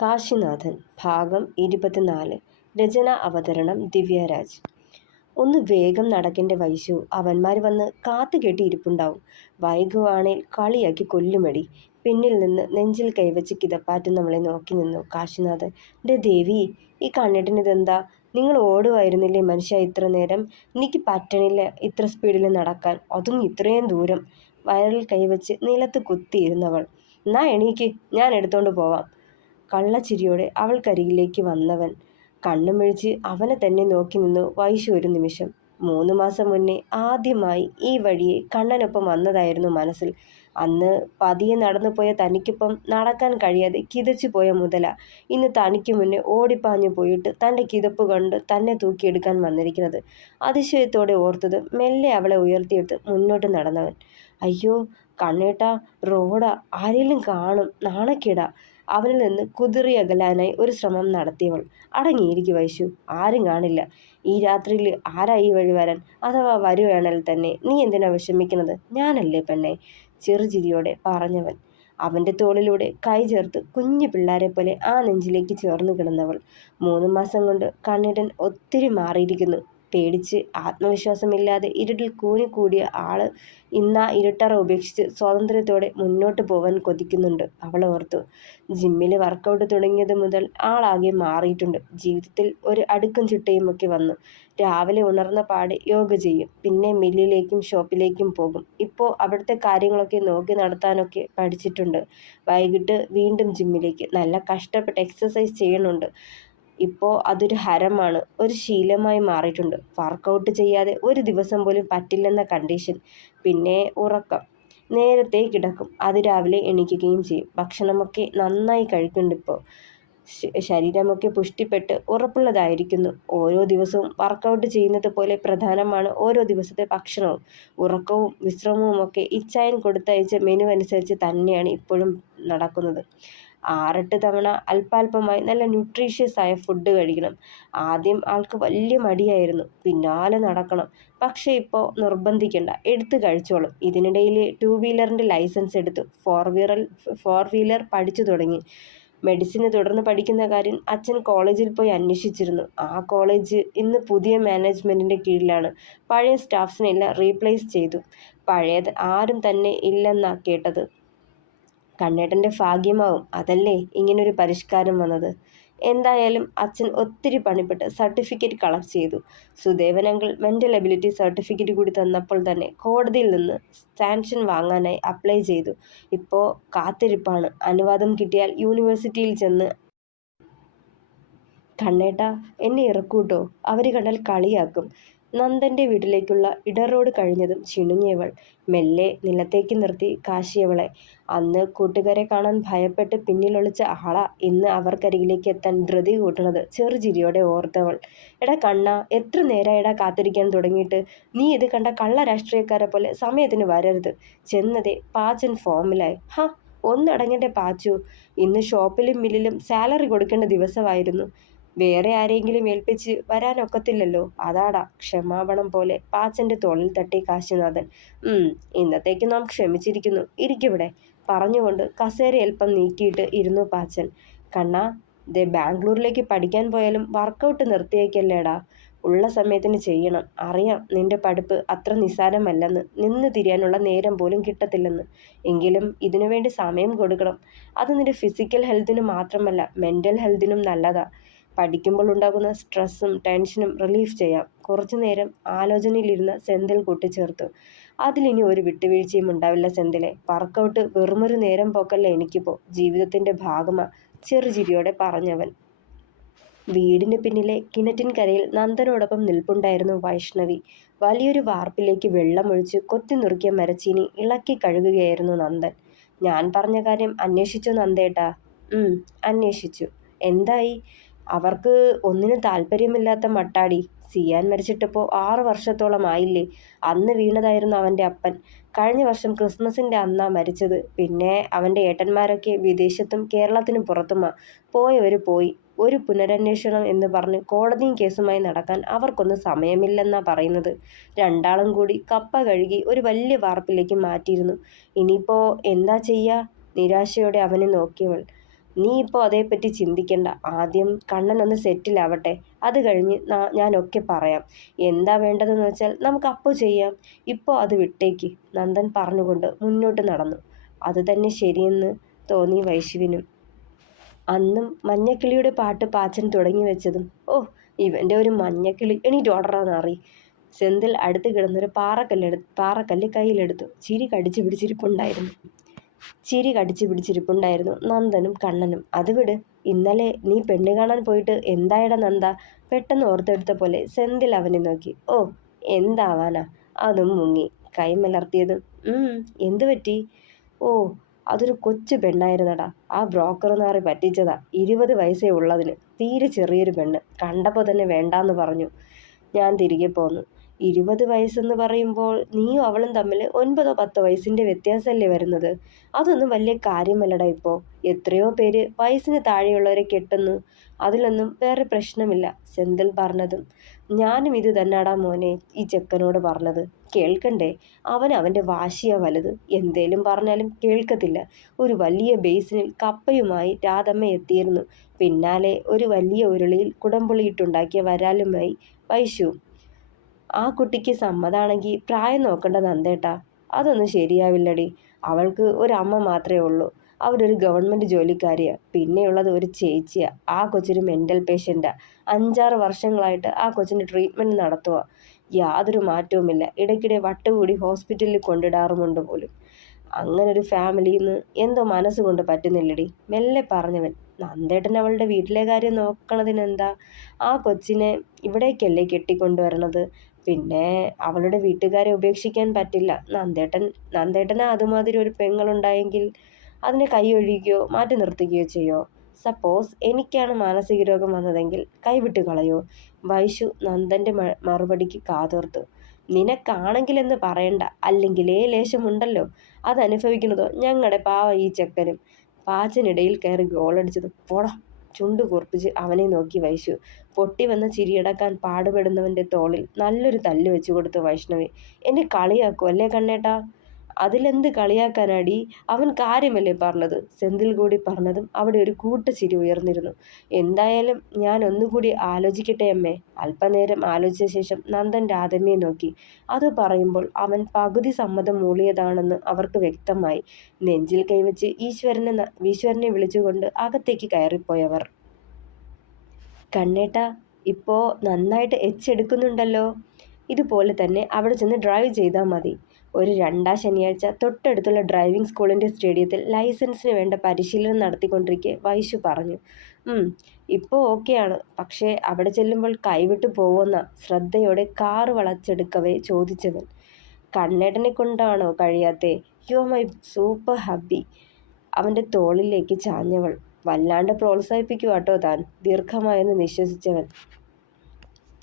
കാശിനാഥൻ ഭാഗം 24. രചന അവതരണം ദിവ്യരാജ്. ഒന്ന് വേഗം നടക്കേണ്ട വൈശു, അവന്മാർ വന്ന് കാത്തു കെട്ടിയിരിപ്പുണ്ടാവും. വൈകുവാണേൽ കളിയാക്കി കൊല്ലുമടി. പിന്നിൽ നിന്ന് നെഞ്ചിൽ കൈവച്ച് കിതപ്പാറ്റുന്നവളെ നോക്കി നിന്നു കാശിനാഥൻ. ഡേ ദേവി, ഈ കണ്ണിട്ടിനിതെന്താ? നിങ്ങൾ ഓടുമായിരുന്നില്ലേ മനുഷ്യ ഇത്ര നേരം? എനിക്ക് പറ്റണില്ല ഇത്ര സ്പീഡിൽ നടക്കാൻ, അതും ഇത്രയും ദൂരം. വയറിൽ കൈവച്ച് നിലത്ത് കുത്തിയിരുന്നവൾ. എന്നാ എണീക്ക്, ഞാൻ എടുത്തോണ്ട് പോവാം. കള്ളച്ചിരിയോടെ അവൾക്കരികിലേക്ക് വന്നവൻ കണ്ണുമിഴിച്ച് അവനെ തന്നെ നോക്കി നിന്നു വൈശു ഒരു നിമിഷം. 3 മാസം മുന്നേ ആദ്യമായി ഈ വഴിയെ കണ്ണനൊപ്പം വന്നതായിരുന്നു മനസ്സിൽ. അന്ന് പതിയെ നടന്നു പോയ തനിക്കൊപ്പം നടക്കാൻ കഴിയാതെ കിതച്ചു പോയ മുതല ഇന്ന് തനിക്ക് മുന്നേ ഓടിപ്പാഞ്ഞു പോയിട്ട് തൻ്റെ കിതപ്പ് കണ്ട് തന്നെ തൂക്കിയെടുക്കാൻ വന്നിരിക്കുന്നത് അതിശയത്തോടെ ഓർത്തത് മെല്ലെ അവളെ ഉയർത്തിയെടുത്ത് മുന്നോട്ട് നടന്നവൻ. അയ്യോ കണ്ണേട്ടാ, റോഡാ, ആരെങ്കിലും കാണും, നാണക്കേടാ. അവനിൽ നിന്ന് കുതിറിയകലാനായി ഒരു ശ്രമം നടത്തിയവൾ. അടങ്ങിയിരിക്കും വൈശു, ആരും കാണില്ല. ഈ രാത്രിയിൽ ആരാ ഈ വഴി വരാൻ? അഥവാ വരുവാണെങ്കിൽ തന്നെ നീ എന്തിനാ വിഷമിക്കുന്നത്? ഞാനല്ലേ പെണ്ണെ, ചെറുചിരിയോടെ പറഞ്ഞവൻ. അവൻ്റെ തോളിലൂടെ കൈ ചേർത്ത് കുഞ്ഞു പിള്ളേരെ പോലെ ആ നെഞ്ചിലേക്ക് ചേർന്ന് കിടന്നവൾ. 3 മാസം കൊണ്ട് കണ്ണേട്ടൻ ഒത്തിരി മാറിയിരിക്കുന്നു. പേടിച്ച് ആത്മവിശ്വാസമില്ലാതെ ഇരുട്ടിൽ കൂനിക്കൂടിയ ആള് ഇന്നാ ഇരുട്ടറ ഉപേക്ഷിച്ച് സ്വാതന്ത്ര്യത്തോടെ മുന്നോട്ട് പോവാൻ കൊതിക്കുന്നുണ്ട് അവൾ ഓർത്തു. ജിമ്മിൽ വർക്കൗട്ട് തുടങ്ങിയത് മുതൽ ആളാകെ മാറിയിട്ടുണ്ട്. ജീവിതത്തിൽ ഒരു അടുക്കും ചിട്ടയും ഒക്കെ വന്നു. രാവിലെ ഉണർന്ന പാടെ യോഗ ചെയ്യും, പിന്നെ മില്ലിലേക്കും ഷോപ്പിലേക്കും പോകും. ഇപ്പോൾ അവിടുത്തെ കാര്യങ്ങളൊക്കെ നോക്കി നടത്താനൊക്കെ പഠിച്ചിട്ടുണ്ട്. വൈകിട്ട് വീണ്ടും ജിമ്മിലേക്ക് നല്ല കഷ്ടപ്പെട്ട് എക്സസൈസ് ചെയ്യണുണ്ട്. ഇപ്പോൾ അതൊരു ഹരമാണ്, ഒരു ശീലമായി മാറിയിട്ടുണ്ട്. വർക്കൗട്ട് ചെയ്യാതെ ഒരു ദിവസം പോലും പറ്റില്ലെന്ന കണ്ടീഷൻ. പിന്നെ ഉറക്കം, നേരത്തെ കിടക്കും, അതിരാവിലെ എണീക്കുകയും ചെയ്യും. ഭക്ഷണമൊക്കെ നന്നായി കഴിക്കുന്നുണ്ട്. ഇപ്പോൾ ശരീരമൊക്കെ പുഷ്ടിപ്പെട്ട് ഉറപ്പുള്ളതായിരിക്കുന്നു. ഓരോ ദിവസവും വർക്കൗട്ട് ചെയ്യുന്നത് പോലെ പ്രധാനമാണ് ഓരോ ദിവസത്തെ ഭക്ഷണവും. ഉറക്കവും വിശ്രമവും ഒക്കെ ഇച്ചായൻ കൊടുത്തയച്ച മെനു അനുസരിച്ച് തന്നെയാണ് ഇപ്പോഴും നടക്കുന്നത്. 6-8 തവണ അല്പാൽപമായി നല്ല ന്യൂട്രീഷ്യസ് ആയ ഫുഡ് കഴിക്കണം. ആദ്യം ആൾക്ക് വലിയ മടിയായിരുന്നു, പിന്നാലെ നടക്കണം. പക്ഷേ ഇപ്പോൾ നിർബന്ധിക്കണ്ട, എടുത്ത് കഴിച്ചോളും. ഇതിനിടയിൽ 2 വീലറിൻ്റെ ലൈസൻസ് എടുത്തു, 4 വീലർ പഠിച്ചു തുടങ്ങി. മെഡിസിന് തുടർന്ന് പഠിക്കുന്ന കാര്യം അച്ഛൻ കോളേജിൽ പോയി അന്വേഷിച്ചിരുന്നു. ആ കോളേജ് ഇന്ന് പുതിയ മാനേജ്മെൻറ്റിൻ്റെ കീഴിലാണ്. പഴയ സ്റ്റാഫ്സിനെല്ലാം റീപ്ലേസ് ചെയ്തു. പഴയത് ആരും തന്നെ ഇല്ലെന്നാ കേട്ടത്. കണ്ണേട്ടൻ്റെ ഭാഗ്യമാവും അതല്ലേ ഇങ്ങനൊരു പരിഷ്കാരം വന്നത്. എന്തായാലും അച്ഛൻ ഒത്തിരി പണിപ്പെട്ട് സർട്ടിഫിക്കറ്റ് കളക്ട് ചെയ്തു. Sudevan uncle mental ability certificate കൂടി തന്നപ്പോൾ തന്നെ കോടതിയിൽ നിന്ന് സാങ്ഷൻ വാങ്ങാനായി അപ്ലൈ ചെയ്തു. ഇപ്പോൾ കാത്തിരിപ്പാണ്. അനുവാദം കിട്ടിയാൽ യൂണിവേഴ്സിറ്റിയിൽ ചെന്ന്. കണ്ണേട്ടാ, എന്നെ ഇറക്കൂട്ടോ, അവർ കണ്ടാൽ കളിയാക്കും. നന്ദൻ്റെ വീട്ടിലേക്കുള്ള ഇടറോഡ് കഴിഞ്ഞതും ചിണുങ്ങിയവൾ മെല്ലെ നിലത്തേക്ക് നിർത്തി കാശിയവളെ. അന്ന് കൂട്ടുകാരെ കാണാൻ ഭയപ്പെട്ട് പിന്നിലൊളിച്ച ആളാ ഇന്ന് അവർക്കരികിലേക്ക് എത്താൻ ധൃതി കൂട്ടണത് ചെറുചിരിയോടെ ഓർത്തവൾ. എടാ കണ്ണാ, എത്ര നേരമായിടാ കാത്തിരിക്കാൻ തുടങ്ങിയിട്ട്? നീ ഇത് കണ്ട കള്ള രാഷ്ട്രീയക്കാരെ പോലെ സമയത്തിന് വരരുത്. ചെന്നതേ പാച്ചൻ ഫോമിലായി. ഒന്നടങ്ങേണ്ട പാച്ചു, ഇന്ന് ഷോപ്പിലും മില്ലിലും സാലറി കൊടുക്കേണ്ട ദിവസമായിരുന്നു. വേറെ ആരെങ്കിലും ഏൽപ്പിച്ച് വരാനൊക്കത്തില്ലല്ലോ, അതാടാ. ക്ഷമാപണം പോലെ പാച്ചൻ്റെ തോളിൽ തട്ടി കാശിനാഥൻ. ഇന്നത്തേക്ക് നാം ക്ഷമിച്ചിരിക്കുന്നു, ഇരിക്കിവിടെ, പറഞ്ഞുകൊണ്ട് കസേര അല്പം നീക്കിയിട്ട് ഇരുന്നു പാച്ചൻ. കണ്ണാ, ദേ ബാംഗ്ലൂരിലേക്ക് പഠിക്കാൻ പോയാലും വർക്കൗട്ട് നിർത്തിയേക്കല്ലേടാ. ഉള്ള സമയത്തിന് ചെയ്യണം. അറിയാം നിന്റെ പഠിപ്പ് അത്ര നിസ്സാരമല്ലെന്ന്, നിന്ന് തിരിയാനുള്ള നേരം പോലും കിട്ടത്തില്ലെന്ന്. എങ്കിലും ഇതിനു വേണ്ടി സമയം കൊടുക്കണം. അത് നിന്റെ ഫിസിക്കൽ ഹെൽത്തിനും മാത്രമല്ല മെൻ്റൽ ഹെൽത്തിനും നല്ലതാ. പഠിക്കുമ്പോൾ ഉണ്ടാകുന്ന സ്ട്രെസ്സും ടെൻഷനും റിലീഫ് ചെയ്യാം. കുറച്ചു നേരം ആലോചനയിലിരുന്ന സെന്തിൽ കൂട്ടിച്ചേർത്തു. അതിലിനി ഒരു വിട്ടുവീഴ്ചയും ഉണ്ടാവില്ല സെന്തിലെ. വർക്കൗട്ട് വെറുമൊരു നേരം പോക്കല്ല എനിക്കിപ്പോൾ, ജീവിതത്തിൻ്റെ ഭാഗമാ, ചെറുചിരിയോടെ പറഞ്ഞവൻ. വീടിന് പിന്നിലെ കിണറ്റിൻകരയിൽ നന്ദനോടൊപ്പം നിൽപ്പുണ്ടായിരുന്നു വൈഷ്ണവി. വലിയൊരു വാർപ്പിലേക്ക് വെള്ളമൊഴിച്ച് കൊത്തി നുറുക്കിയ മരച്ചീനി ഇളക്കി കഴുകുകയായിരുന്നു നന്ദൻ. ഞാൻ പറഞ്ഞ കാര്യം അന്വേഷിച്ചോ നന്ദേട്ടാ? അന്വേഷിച്ചു. എന്തായി? അവർക്ക് ഒന്നിനും താല്പര്യമില്ലാത്ത മട്ടാടി. സിയാൻ മരിച്ചിട്ടിപ്പോൾ 6 വർഷത്തോളം ആയില്ലേ. അന്ന് വീണതായിരുന്നു അവൻ്റെ അപ്പൻ. കഴിഞ്ഞ വർഷം ക്രിസ്മസിൻ്റെ അന്നാ മരിച്ചത്. പിന്നെ അവൻ്റെ ഏട്ടന്മാരൊക്കെ വിദേശത്തും കേരളത്തിനും പുറത്തുമാ. പോയവർ പോയി. ഒരു പുനരന്വേഷണം എന്ന് പറഞ്ഞ് കോടതിയും കേസുമായി നടക്കാൻ അവർക്കൊന്നും സമയമില്ലെന്നാ പറയുന്നത്. 2 കൂടി കപ്പ കഴുകി ഒരു വലിയ വാർപ്പിലേക്ക് മാറ്റിയിരുന്നു. ഇനിയിപ്പോൾ എന്താ ചെയ്യുക? നിരാശയോടെ അവനെ നോക്കിയവൾ. നീ ഇപ്പോൾ അതേപ്പറ്റി ചിന്തിക്കണ്ട. ആദ്യം കണ്ണനൊന്ന് സെറ്റിലാവട്ടെ. അത് കഴിഞ്ഞ് ഞാനൊക്കെ പറയാം. എന്താ വേണ്ടതെന്ന് വെച്ചാൽ നമുക്ക് അപ്പോൾ ചെയ്യാം. ഇപ്പോൾ അത് വിട്ടേക്ക്. നന്ദൻ പറഞ്ഞുകൊണ്ട് മുന്നോട്ട് നടന്നു. അത് തന്നെ ശരിയെന്ന് തോന്നി വൈശുവിനും. അന്നും മഞ്ഞക്കിളിയുടെ പാട്ട് പാച്ചൻ തുടങ്ങി വെച്ചതും ഇവൻ്റെ ഒരു മഞ്ഞക്കിളി എണീറ്റ് ഓടറാന്നറി. സെന്തിൽ അടുത്ത് കിടന്നൊരു പാറക്കല്ല് കയ്യിലെടുത്തു. ചിരി കടിച്ചു പിടിച്ചിരിപ്പുണ്ടായിരുന്നു നന്ദനും കണ്ണനും. അത് വിട്, ഇന്നലെ നീ പെണ്ണ് കാണാൻ പോയിട്ട് എന്തായടാ നന്ദ? പെട്ടെന്ന് ഓർത്തെടുത്ത പോലെ സെന്തിൽ അവനെ നോക്കി. എന്താവാനാ, അതും മുങ്ങി. കൈമലർത്തിയതും എന്തു പറ്റി? അതൊരു കൊച്ചു പെണ്ണായിരുന്നടാ. ആ ബ്രോക്കർ നാറി പറ്റിച്ചതാ. 20 വയസ്സേ ഉള്ളതിന്. തീരെ ചെറിയൊരു പെണ്ണ്. കണ്ടപ്പോൾ തന്നെ വേണ്ടാന്ന് പറഞ്ഞു. ഞാൻ തിരികെ പോന്നു. 20 വയസ്സെന്ന് പറയുമ്പോൾ നീയും അവളും തമ്മിൽ 9-10 വയസ്സിൻ്റെ വ്യത്യാസമല്ലേ വരുന്നത്? അതൊന്നും വലിയ കാര്യമല്ലടാ. ഇപ്പോൾ എത്രയോ പേര് വയസ്സിന് താഴെയുള്ളവരെ കെട്ടുന്നു. അതിലൊന്നും വേറെ പ്രശ്നമില്ല. സെന്തിൽ പറഞ്ഞതും ഞാനും ഇത് തന്നെടാ മോനെ ഈ ചെക്കനോട് പറഞ്ഞത്. കേൾക്കണ്ടേ? അവൻ്റെ വാശിയാ വലുത്. എന്തേലും പറഞ്ഞാലും കേൾക്കത്തില്ല. ഒരു വലിയ ബേസിനിൽ കപ്പയുമായി രാധമ്മ എത്തിയിരുന്നു. പിന്നാലെ ഒരു വലിയ ഉരുളിയിൽ കുടംപുളിയിട്ടുണ്ടാക്കിയ വരാലുമായി വൈശുവും. ആ കുട്ടിക്ക് സമ്മതാണെങ്കിൽ പ്രായം നോക്കണ്ട നന്ദേട്ടാ. അതൊന്നും ശരിയാവില്ലടി. അവൾക്ക് ഒരമ്മ മാത്രമേ ഉള്ളൂ. അവരൊരു ഗവൺമെൻറ് ജോലിക്കാരിയാ. പിന്നെയുള്ളത് ഒരു ചേച്ചിയാ. ആ കൊച്ചൊരു മെൻ്റൽ പേഷ്യൻ്റാ. 5-6 വർഷങ്ങളായിട്ട് ആ കൊച്ചിന് ട്രീറ്റ്മെൻറ്റ് നടത്തുക. യാതൊരു മാറ്റവുമില്ല. ഇടയ്ക്കിടെ വട്ടുകൂടി ഹോസ്പിറ്റലിൽ കൊണ്ടിടാറുമുണ്ട് പോലും. അങ്ങനൊരു ഫാമിലിയിൽ നിന്ന് എന്തോ മനസ്സുകൊണ്ട് പറ്റുന്നില്ലടി. മെല്ലെ പറഞ്ഞവൻ. നന്ദേട്ടൻ അവളുടെ വീട്ടിലെ കാര്യം നോക്കണതിനെന്താ? ആ കൊച്ചിനെ ഇവിടേക്കല്ലേ കെട്ടിക്കൊണ്ടുവരണത്. പിന്നെ അവളുടെ വീട്ടുകാരെ ഉപേക്ഷിക്കാൻ പറ്റില്ല. നന്ദേട്ടന് അതുമാതിരി ഒരു പെങ്ങളുണ്ടായെങ്കിൽ അതിനെ കൈയൊഴിയുകയോ മാറ്റി നിർത്തുകയോ ചെയ്യോ? സപ്പോസ് എനിക്കാണ് മാനസിക രോഗം വന്നതെങ്കിൽ കൈവിട്ട് കളയോ? വൈശു നന്ദൻ്റെ മറുപടിക്ക് കാതോർത്തു. നിനക്കാണെങ്കിലെന്ന് പറയണ്ട. അല്ലെങ്കിലേ ലേശമുണ്ടല്ലോ. അതനുഭവിക്കുന്നതോ ഞങ്ങളുടെ പാവ ഈ ചെക്കനും. പാച്ചനിടയിൽ കയറി ഗോളടിച്ചതും പോടാ. ചുണ്ടു കൂർപ്പിച്ച് അവനെ നോക്കി വൈശു. പൊട്ടി വന്ന ചിരിയടക്കാൻ പാടുപെടുന്നവൻ്റെ തോളിൽ നല്ലൊരു തല്ല് വെച്ചു കൊടുത്തു വൈഷ്ണവി. എന്നെ കളിയാക്കൂ അല്ലേ കണ്ണേട്ടാ? അതിലെന്ത് കളിയാക്കാനാടി? അവൻ കാര്യമല്ലേ പറഞ്ഞത്? സെന്തിൽ കൂടി പറഞ്ഞതും അവിടെ ഒരു കൂട്ടച്ചിരി ഉയർന്നിരുന്നു. എന്തായാലും ഞാൻ ഒന്നുകൂടി ആലോചിക്കട്ടെ അമ്മേ. അല്പനേരം ആലോചിച്ച ശേഷം നന്ദൻ രാധമ്മയെ നോക്കി. അത് പറയുമ്പോൾ അവൻ പകുതി സമ്മതം മൂളിയതാണെന്ന് അവർക്ക് വ്യക്തമായി. നെഞ്ചിൽ കൈവച്ച് ഈശ്വരനെ വിളിച്ചുകൊണ്ട് അകത്തേക്ക് കയറിപ്പോയവർ. കണ്ണേട്ടാ, ഇപ്പോൾ നന്നായിട്ട് എച്ചെടുക്കുന്നുണ്ടല്ലോ. ഇതുപോലെ തന്നെ അവിടെ ചെന്ന് ഡ്രൈവ് ചെയ്താൽ മതി. ഒരു 2ാം ശനിയാഴ്ച തൊട്ടടുത്തുള്ള ഡ്രൈവിംഗ് സ്കൂളിൻ്റെ സ്റ്റേഡിയത്തിൽ ലൈസൻസിന് വേണ്ട പരിശീലനം നടത്തിക്കൊണ്ടിരിക്കെ വൈശു പറഞ്ഞു. ഇപ്പോൾ ഓക്കെയാണ്. പക്ഷേ അവിടെ ചെല്ലുമ്പോൾ കൈവിട്ടു പോവുന്ന ശ്രദ്ധയോടെ കാറ് വളച്ചെടുക്കവേ ചോദിച്ചവൻ. കണ്ണേട്ടനെ കൊണ്ടാണോ കഴിയാത്തേ? You my super hubby. അവൻ്റെ തോളിലേക്ക് ചാഞ്ഞവൾ. വല്ലാണ്ട് പ്രോത്സാഹിപ്പിക്കുവാട്ടോ താൻ. ദീർഘമായെന്ന് നിശ്വസിച്ചവൻ.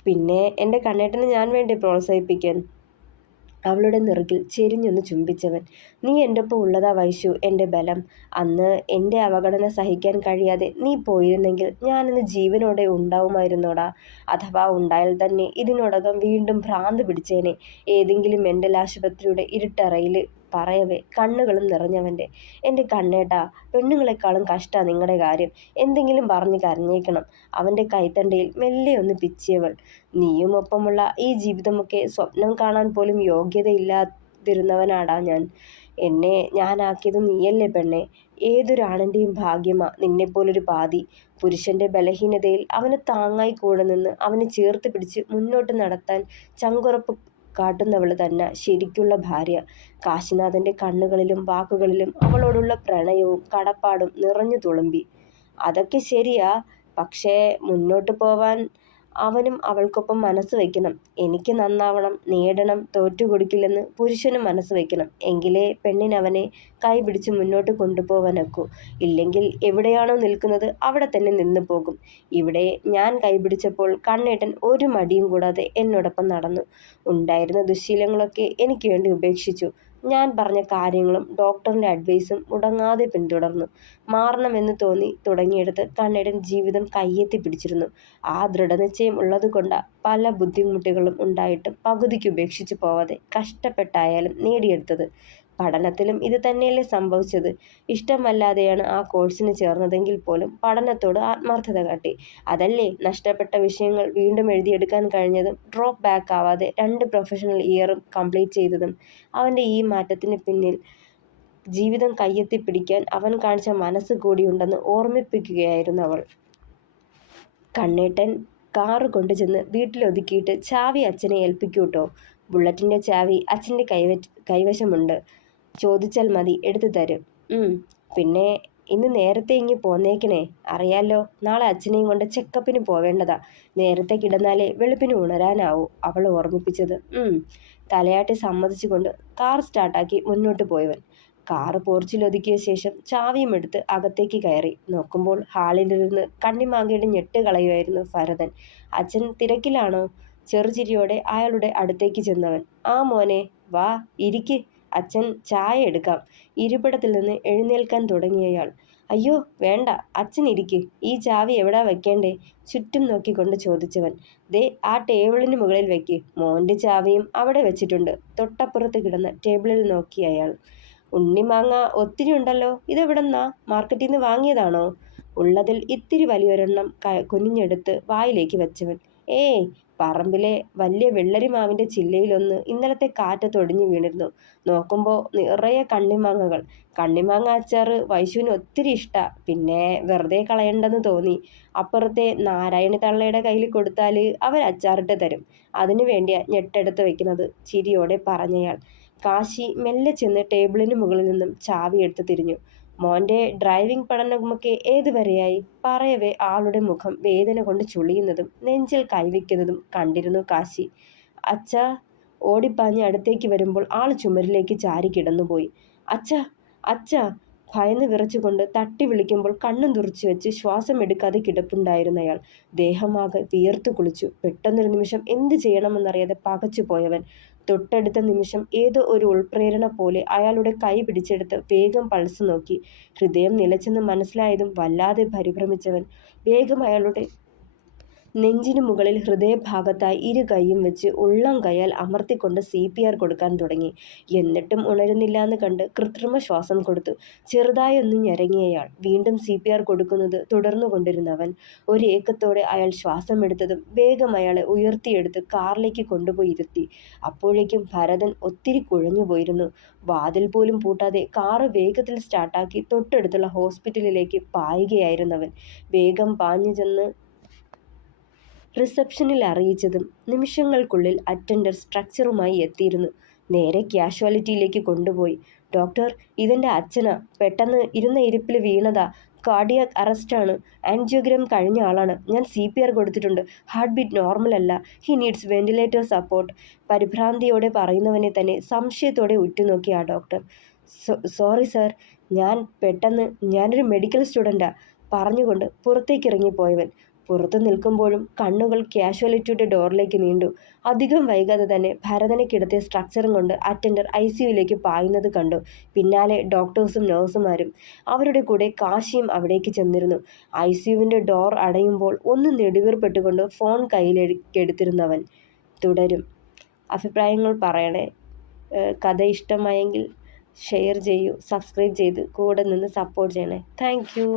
പിന്നെ എൻ്റെ കണ്ണേട്ടനെ ഞാൻ വേണ്ടി പ്രോത്സാഹിപ്പിക്കാൻ? അവളുടെ നെറുകിൽ ചെരിഞ്ഞൊന്ന് ചുംബിച്ചവൻ. നീ എൻ്റെ ഒപ്പം ഉള്ളതാ വൈശു എൻ്റെ ബലം. അന്ന് എൻ്റെ അവഗണന സഹിക്കാൻ കഴിയാതെ നീ പോയിരുന്നെങ്കിൽ ഞാനിന്ന് ജീവനോടെ ഉണ്ടാവുമായിരുന്നോടാ. അഥവാ ഉണ്ടായാൽ തന്നെ ഇതിനോടകം വീണ്ടും ഭ്രാന്ത് പിടിച്ചേനെ. ഏതെങ്കിലും മെൻ്റൽ ആശുപത്രിയുടെ ഇരുട്ടറയിൽ പറയവേ കണ്ണുകളും നിറഞ്ഞവൻ്റെ. എൻ്റെ കണ്ണേട്ടാ, പെണ്ണുങ്ങളെക്കാളും കഷ്ടാ നിങ്ങളുടെ കാര്യം. എന്തെങ്കിലും പറഞ്ഞ് കരഞ്ഞേക്കണം. അവൻ്റെ കൈത്തണ്ടയിൽ മെല്ലെ ഒന്ന് പിച്ചിയവൾ. നീയും ഒപ്പമുള്ള ഈ ജീവിതമൊക്കെ സ്വപ്നം കാണാൻ പോലും യോഗ്യതയില്ലാതിരുന്നവനാടാ ഞാൻ. എന്നെ ഞാനാക്കിയത് നീയല്ലേ പെണ്ണെ. ഏതൊരാണിൻ്റെയും ഭാഗ്യമാ നിന്നെപ്പോലൊരു പാതി. പുരുഷൻ്റെ ബലഹീനതയിൽ അവന് താങ്ങായി കൂടെ നിന്ന് അവനെ ചേർത്ത് പിടിച്ച് മുന്നോട്ട് നടത്താൻ ചങ്കുറപ്പ് കാട്ടുന്നവൾ തന്നെ ശരിക്കുള്ള ഭാര്യ. കാശിനാഥൻ്റെ കണ്ണുകളിലും വാക്കുകളിലും അവളോടുള്ള പ്രണയവും കടപ്പാടും നിറഞ്ഞു തുളുമ്പി. അതൊക്കെ ശരിയാ. പക്ഷേ മുന്നോട്ട് പോവാൻ അവനും അവൾക്കൊപ്പം മനസ്സ് വയ്ക്കണം. എനിക്ക് നന്നാവണം, നേടണം, തോറ്റുകൊടുക്കില്ലെന്ന് പുരുഷനും മനസ്സ് വയ്ക്കണം. എങ്കിലേ പെണ്ണിനവനെ കൈപിടിച്ച് മുന്നോട്ട് കൊണ്ടുപോവാനൊക്കൂ. ഇല്ലെങ്കിൽ എവിടെയാണോ നിൽക്കുന്നത് അവിടെ തന്നെ നിന്ന് പോകും. ഇവിടെ ഞാൻ കൈപിടിച്ചപ്പോൾ കണ്ണേട്ടൻ ഒരു മടിയും കൂടാതെ എന്നോടൊപ്പം നടന്നു. ഉണ്ടായിരുന്ന ദുശ്ശീലങ്ങളൊക്കെ എനിക്ക് വേണ്ടി ഉപേക്ഷിച്ചു. ഞാൻ പറഞ്ഞ കാര്യങ്ങളും ഡോക്ടറിൻ്റെ അഡ്വൈസും മുടങ്ങാതെ പിന്തുടർന്നു. മാറണമെന്ന് തോന്നി തുടങ്ങിയെടുത്ത് കണ്ണേട്ടൻ ജീവിതം കയ്യെത്തി പിടിച്ചിരുന്നു. ആ ദൃഢനിശ്ചയം ഉള്ളതുകൊണ്ടാ പല ബുദ്ധിമുട്ടുകളും ഉണ്ടായിട്ടും പകുതിക്ക് ഉപേക്ഷിച്ച് പോവാതെ കഷ്ടപ്പെട്ടായാലും നേടിയെടുത്തത്. പഠനത്തിലും ഇത് തന്നെയല്ലേ സംഭവിച്ചത്. ഇഷ്ടമല്ലാതെയാണ് ആ കോഴ്സിന് ചേർന്നതെങ്കിൽ പോലും പഠനത്തോട് ആത്മാർത്ഥത കാട്ടി. അതല്ലേ നഷ്ടപ്പെട്ട വിഷയങ്ങൾ വീണ്ടും എഴുതിയെടുക്കാൻ കഴിഞ്ഞതും ഡ്രോപ്പ് ബാക്ക് ആവാതെ 2 പ്രൊഫഷണൽ ഇയറും കംപ്ലീറ്റ് ചെയ്തതും. അവൻ്റെ ഈ മാറ്റത്തിന് പിന്നിൽ ജീവിതം കയ്യെത്തിപ്പിടിക്കാൻ അവൻ കാണിച്ച മനസ്സ് കൂടിയുണ്ടെന്ന് ഓർമ്മിപ്പിക്കുകയായിരുന്നു അവൾ. കണ്ണേട്ടൻ കാറ് കൊണ്ടുചെന്ന് വീട്ടിലൊതുക്കിയിട്ട് ചാവി അച്ഛനെ ഏൽപ്പിക്കൂട്ടോ. ബുള്ളറ്റിൻ്റെ ചാവി അച്ഛൻ്റെ കൈവശമുണ്ട്. ചോദിച്ചാൽ മതി, എടുത്തു തരും. പിന്നെ ഇന്ന് നേരത്തെ ഇങ്ങ് പോന്നേക്കണേ. അറിയാലോ, നാളെ അച്ഛനെയും കൊണ്ട് ചെക്കപ്പിന് പോവേണ്ടതാ. നേരത്തെ കിടന്നാലേ വെളുപ്പിന് ഉണരാനാവൂ, അവൾ ഓർമ്മിപ്പിച്ചത്. തലയാട്ടി സമ്മതിച്ചുകൊണ്ട് കാർ സ്റ്റാർട്ടാക്കി മുന്നോട്ട് പോയവൻ. കാറ് പോർച്ചിലൊതുക്കിയ ശേഷം ചാവിയും എടുത്ത് അകത്തേക്ക് കയറി. നോക്കുമ്പോൾ ഹാളിലിരുന്ന് കണ്ണിമാങ്ങയുടെ ഞെട്ട് കളയുമായിരുന്നു ഭരതൻ. അച്ഛൻ തിരക്കിലാണോ? ചെറുചിരിയോടെ അയാളുടെ അടുത്തേക്ക് ചെന്നവൻ. ആ മോനെ, വാ ഇരിക്ക്, അച്ഛൻ ചായ എടുക്കാം. ഇരിപ്പിടത്തിൽ നിന്ന് എഴുന്നേൽക്കാൻ തുടങ്ങിയയാൾ. അയ്യോ വേണ്ട, അച്ഛൻ ഇരിക്ക്. ഈ ചാവി എവിടാ വെക്കേണ്ടേ? ചുറ്റും നോക്കിക്കൊണ്ട് ചോദിച്ചവൻ. ദേ ആ ടേബിളിന് മുകളിൽ വെക്ക്. മോൻ്റെ ചാവിയും അവിടെ വെച്ചിട്ടുണ്ട്. തൊട്ടപ്പുറത്ത് കിടന്ന ടേബിളിൽ നോക്കി അയാൾ. ഉണ്ണിമാങ്ങ ഒത്തിരി ഉണ്ടല്ലോ. ഇതെവിടെന്നാ? മാർക്കറ്റിൽ നിന്ന് വാങ്ങിയതാണോ? ഉള്ളതിൽ ഇത്തിരി വലിയൊരെണ്ണം കുനിഞ്ഞെടുത്ത് വായിലേക്ക് വെച്ചവൻ. പറമ്പിലെ വലിയ വെള്ളരിമാവിൻ്റെ ചില്ലയിലൊന്ന് ഇന്നലത്തെ കാറ്റത്തൊടിഞ്ഞു വീണിരുന്നു. നോക്കുമ്പോൾ നിറയെ കണ്ണിമാങ്ങകൾ. കണ്ണിമാങ്ങ അച്ചാറ് വൈശുവിന് ഒത്തിരി ഇഷ്ടാ. പിന്നെ വെറുതെ കളയണ്ടെന്ന് തോന്നി. അപ്പുറത്തെ നാരായണി തള്ളയുടെ കയ്യിൽ കൊടുത്താൽ അവർ അച്ചാറിട്ട് തരും. അതിനു വേണ്ടിയാ ഞെട്ടെടുത്ത് വെക്കുന്നത്, ചിരിയോടെ പറഞ്ഞയാൾ. കാശി മെല്ലെ ചെന്ന് ടേബിളിന് മുകളിൽ നിന്നും ചാവി എടുത്ത് തിരിഞ്ഞു. മോൻ്റെ ഡ്രൈവിംഗ് പഠനമൊക്കെ ഏതുവരെയായി? പറയവേ ആളുടെ മുഖം വേദന കൊണ്ട് ചുളിയുന്നതും നെഞ്ചിൽ കൈവയ്ക്കുന്നതും കണ്ടിരുന്നു കാശി. അച്ഛാ. ഓടിപ്പാഞ്ഞ് അടുത്തേക്ക് വരുമ്പോൾ ആൾ ചുമരിലേക്ക് ചാരി കിടന്നുപോയി. അച്ഛാ, അച്ഛാ. ഭയന്ന് വിറച്ചുകൊണ്ട് തട്ടി വിളിക്കുമ്പോൾ കണ്ണും തുറച്ചു വെച്ച് ശ്വാസം എടുക്കാതെ കിടപ്പുണ്ടായിരുന്നയാൾ. ദേഹമാകെ വിയർത്തു കുളിച്ചു. പെട്ടെന്നൊരു നിമിഷം എന്ത് ചെയ്യണമെന്നറിയാതെ പകച്ചു പോയവൻ. തൊട്ടടുത്ത നിമിഷം ഏതോ ഒരു ഉൾപ്രേരണ പോലെ അയാളുടെ കൈ പിടിച്ചെടുത്ത് വേഗം പൾസ് നോക്കി. ഹൃദയം നിലച്ചെന്ന് മനസ്സിലായതും വല്ലാതെ പരിഭ്രമിച്ചവൻ വേഗം അയാളുടെ നെഞ്ചിനു മുകളിൽ ഹൃദയഭാഗത്തായി ഇരു കൈയും വെച്ച് ഉള്ളം കൈയാൽ അമർത്തിക്കൊണ്ട് CPR കൊടുക്കാൻ തുടങ്ങി. എന്നിട്ടും ഉണരുന്നില്ലാന്ന് കണ്ട് കൃത്രിമ ശ്വാസം കൊടുത്തു. ചെറുതായൊന്ന് ഞരങ്ങിയയാൾ വീണ്ടും CPR കൊടുക്കുന്നത് തുടർന്നുകൊണ്ടിരുന്നവൻ. ഒരു ഏക്കത്തോടെ അയാൾ ശ്വാസം എടുത്തതും വേഗം അയാളെ ഉയർത്തിയെടുത്ത് കാറിലേക്ക് കൊണ്ടുപോയി ഇരുത്തി. അപ്പോഴേക്കും ഭരതൻ ഒത്തിരി കുഴഞ്ഞുപോയിരുന്നു. വാതിൽ പോലും പൂട്ടാതെ കാറ് വേഗത്തിൽ സ്റ്റാർട്ടാക്കി തൊട്ടടുത്തുള്ള ഹോസ്പിറ്റലിലേക്ക് പായുകയായിരുന്നവൻ. വേഗം പാഞ്ഞു ചെന്ന് റിസപ്ഷനിൽ അറിയിച്ചതും നിമിഷങ്ങൾക്കുള്ളിൽ അറ്റൻഡർ സ്ട്രക്ചറുമായി എത്തിയിരുന്നു. നേരെ ക്യാഷ്വാലിറ്റിയിലേക്ക് കൊണ്ടുപോയി. ഡോക്ടർ, ഇതെൻ്റെ അച്ഛനാ. പെട്ടെന്ന് ഇരുന്ന ഇരിപ്പിൽ വീണതാ. കാർഡിയാക് അറസ്റ്റാണ്. ആൻജിയോഗ്രാം കഴിഞ്ഞ ആളാണ്. ഞാൻ CPR കൊടുത്തിട്ടുണ്ട്. ഹാർട്ട് ബീറ്റ് നോർമൽ അല്ല. He needs ventilator support. പരിഭ്രാന്തിയോടെ പറയുന്നവനെ തന്നെ സംശയത്തോടെ ഉറ്റുനോക്കി ആ ഡോക്ടർ. സോറി സാർ, ഞാനൊരു മെഡിക്കൽ സ്റ്റുഡൻറ്റാ പറഞ്ഞുകൊണ്ട് പുറത്തേക്കിറങ്ങിപ്പോയവൻ. പുറത്തു നിൽക്കുമ്പോഴും കണ്ണുകൾ ക്യാഷ്വാലിറ്റിയുടെ ഡോറിലേക്ക് നീണ്ടു. അധികം വൈകാതെ തന്നെ ഭരതനെ കിടത്തിയ സ്ട്രക്ചറും കൊണ്ട് അറ്റൻഡർ ICUവിലേക്ക് പായുന്നത് കണ്ടു. പിന്നാലെ ഡോക്ടേഴ്സും നഴ്സുമാരും. അവരുടെ കൂടെ കാശിയും അവിടേക്ക് ചെന്നിരുന്നു. ICUവിൻ്റെ ഡോർ അടയുമ്പോൾ ഒന്ന് നെടുവീർപ്പെട്ടുകൊണ്ട് ഫോൺ കയ്യിലെടുത്തിരുന്നവൻ. തുടരും. അഭിപ്രായങ്ങൾ പറയണേ. കഥ ഇഷ്ടമായെങ്കിൽ ഷെയർ ചെയ്യൂ, സബ്സ്ക്രൈബ് ചെയ്ത് കൂടെ നിന്ന് സപ്പോർട്ട് ചെയ്യണേ. Thank you.